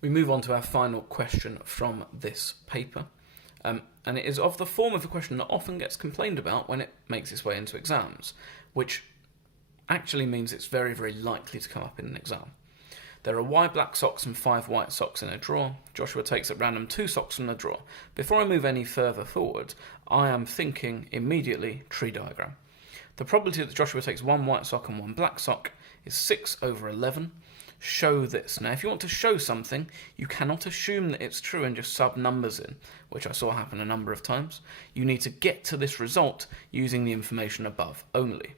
We move on to our final question from this paper, and it is of the form of a question that often gets complained about when it makes its way into exams, which actually means it's very, very likely to come up in an exam. There are Y black socks and 5 white socks in a drawer. Joshua takes at random 2 socks from the drawer. Before I move any further forward, I am thinking immediately tree diagram. The probability that Joshua takes 1 white sock and 1 black sock is 6 over 11. Show this. Now, if you want to show something, you cannot assume that it's true and just sub numbers in, which I saw happen a number of times. You need to get to this result using the information above only.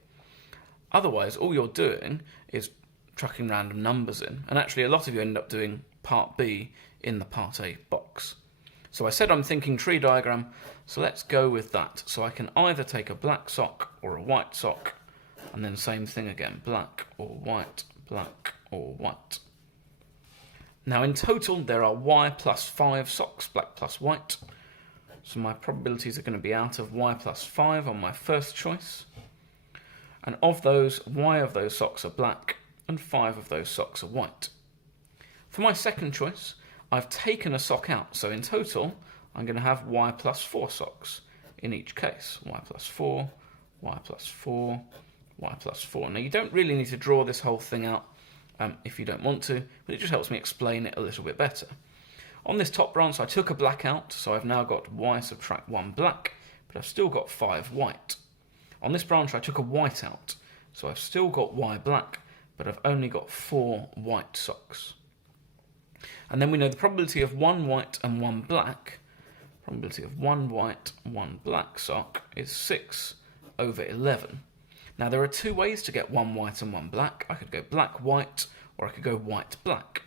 Otherwise, all you're doing is chucking random numbers in, and actually a lot of you end up doing part B in the part A box. So I said I'm thinking tree diagram, so let's go with that. So I can either take a black sock or a white sock, and then same thing again, black or white, black or white. Now in total there are Y plus 5 socks, black plus white. So my probabilities are going to be out of Y plus 5 on my first choice. And of those, Y of those socks are black, and 5 of those socks are white. For my second choice, I've taken a sock out, so in total, I'm going to have Y plus 4 socks in each case. Y plus 4, Y plus 4, Y plus 4. Now, you don't really need to draw this whole thing out if you don't want to, but it just helps me explain it a little bit better. On this top branch, I took a black out, so I've now got Y subtract 1 black, but I've still got 5 white. On this branch, I took a white out, so I've still got Y black, but I've only got 4 white socks. And then we know the probability of 1 white and 1 black, probability of 1 white and 1 black sock is 6 over 11. Now there are 2 ways to get 1 white and 1 black. I could go black white, or I could go white black.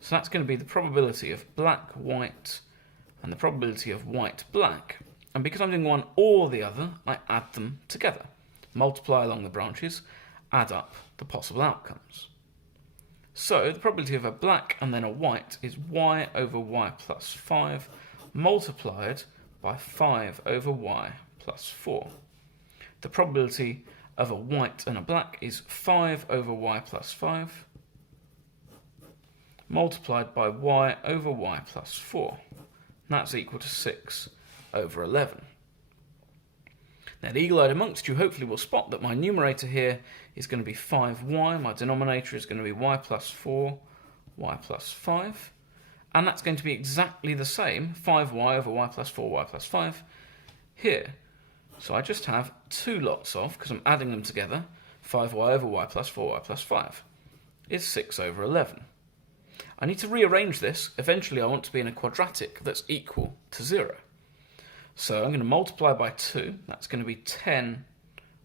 So that's going to be the probability of black white and the probability of white black. And because I'm doing one or the other, I add them together. Multiply along the branches, add up the possible outcomes. So the probability of a black and then a white is Y over Y plus 5 multiplied by 5 over Y plus 4. The probability of a white and a black is 5 over Y plus 5 multiplied by Y over Y plus 4. And that's equal to 6 over 11. Now the eagle-eyed amongst you hopefully will spot that my numerator here is going to be 5y, my denominator is going to be y plus 4, y plus 5, and that's going to be exactly the same, 5y over y plus 4, y plus 5, here. So I just have 2 lots of, because I'm adding them together, 5y over y plus 4, y plus 5 is 6 over 11. I need to rearrange this. Eventually I want to be in a quadratic that's equal to 0. So I'm going to multiply by 2, that's going to be 10y,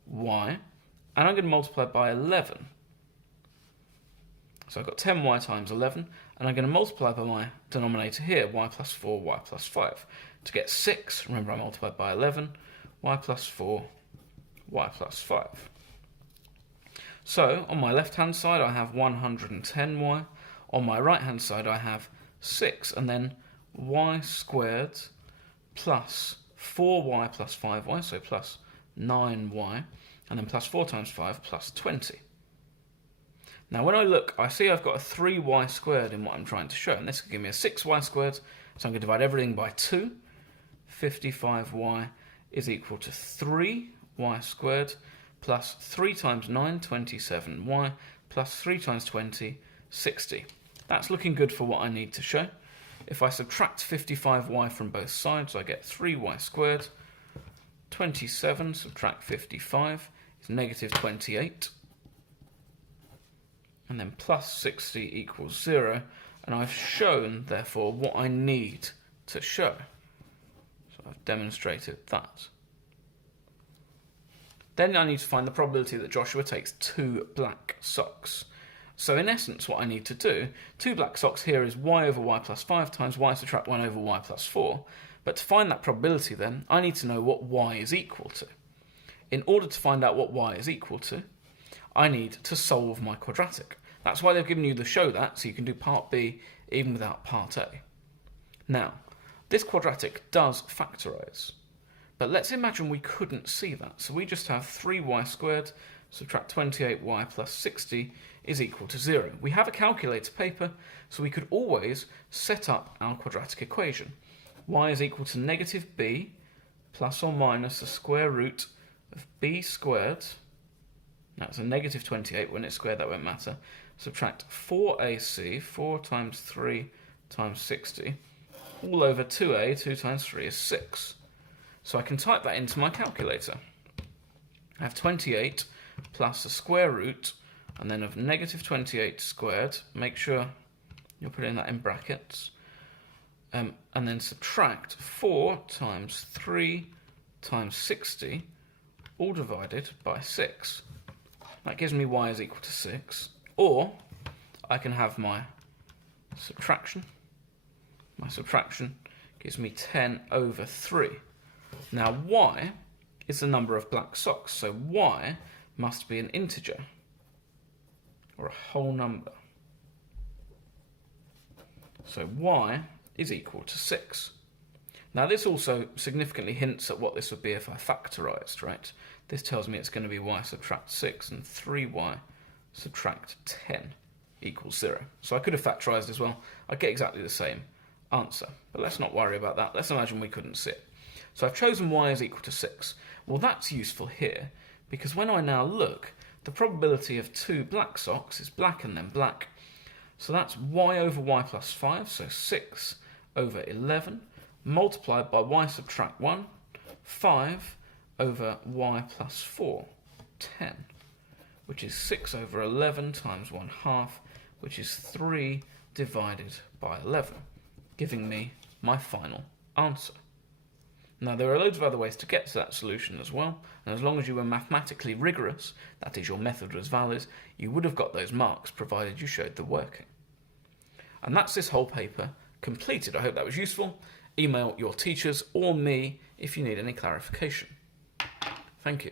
and I'm going to multiply by 11. So I've got 10y times 11, and I'm going to multiply by my denominator here, y plus 4, y plus 5. To get 6, remember I multiplied by 11, y plus 4, y plus 5. So on my left-hand side I have 110y, on my right-hand side I have 6, and then y squared plus 4y plus 5y, so plus 9y, and then plus 4 times 5 plus 20. Now when I look, I see I've got a 3y squared in what I'm trying to show, and this could give me a 6y squared, so I'm going to divide everything by 2. 55y is equal to 3y squared plus 3 times 9, 27y, plus 3 times 20, 60. That's looking good for what I need to show. If I subtract 55y from both sides, I get 3y squared. 27 subtract 55 is negative 28. And then plus 60 equals 0. And I've shown, therefore, what I need to show. So I've demonstrated that. Then I need to find the probability that Joshua takes 2 black socks. So in essence, what I need to do, 2 black socks here is y over y plus 5 times y subtract 1 over y plus 4. But to find that probability then, I need to know what y is equal to. In order to find out what y is equal to, I need to solve my quadratic. That's why they've given you the show that, so you can do part B even without part A. Now, this quadratic does factorise. But let's imagine we couldn't see that. So we just have 3y squared subtract 28y plus 60 is equal to 0. We have a calculator paper, so we could always set up our quadratic equation. Y is equal to negative b plus or minus the square root of b squared. That's a negative 28. When it's squared, that won't matter. Subtract 4ac, 4 times 3 times 60, all over 2a, 2 times 3 is 6. So I can type that into my calculator. I have 28 plus the square root, and then of negative 28 squared, make sure you're putting that in brackets, and then subtract 4 times 3 times 60, all divided by 6. That gives me y is equal to 6. Or I can have my subtraction. My subtraction gives me 10 over 3. Now y is the number of black socks, so y must be an integer, or a whole number. So y is equal to 6. Now this also significantly hints at what this would be if I factorised, right? This tells me it's going to be y subtract 6 and 3y subtract 10 equals 0. So I could have factorised as well. I'd get exactly the same answer. But let's not worry about that. Let's imagine we couldn't see it. So I've chosen y is equal to 6. Well, that's useful here, because when I now look, the probability of 2 black socks is black and then black. So that's y over y plus 5, so 6 over 11, multiplied by y subtract 1, 5 over y plus 4, 10, which is 6 over 11 times 1/2, which is 3 divided by 11, giving me my final answer. Now, there are loads of other ways to get to that solution as well, and as long as you were mathematically rigorous, that is, your method was valid, you would have got those marks, provided you showed the working. And that's this whole paper completed. I hope that was useful. Email your teachers or me if you need any clarification. Thank you.